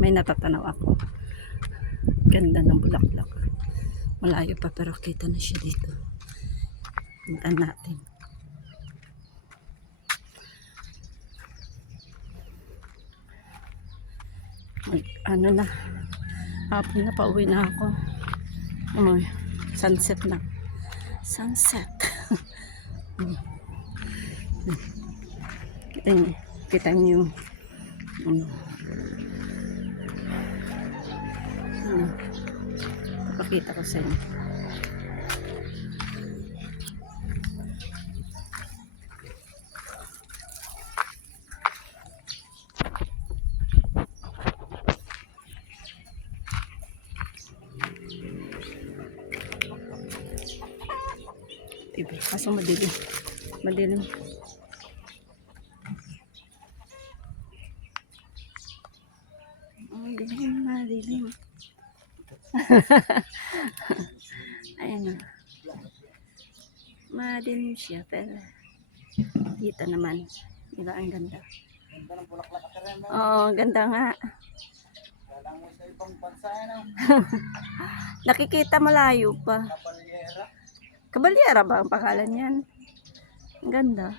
may natatanaw ako. Ganda ng bulaklak. Malayo pa pero kita na siya dito. Tingnan natin. Ano na, hapon na, pauwi na ako. Sunset na. Sunset. Kita niyo. Pakita ko sa inyo. Kaso madilim. Madilim. Madilim. Ayun na. Madilim siya pero kita naman. Diba ang ganda? Ganda ng bulaklak ka rin. Oo, ganda nga. Kailangan mo sa ibang bansa yan. Nakikita malayo pa. Kabalyera. Kabalyera ba ang pangalan yan? Ang ganda.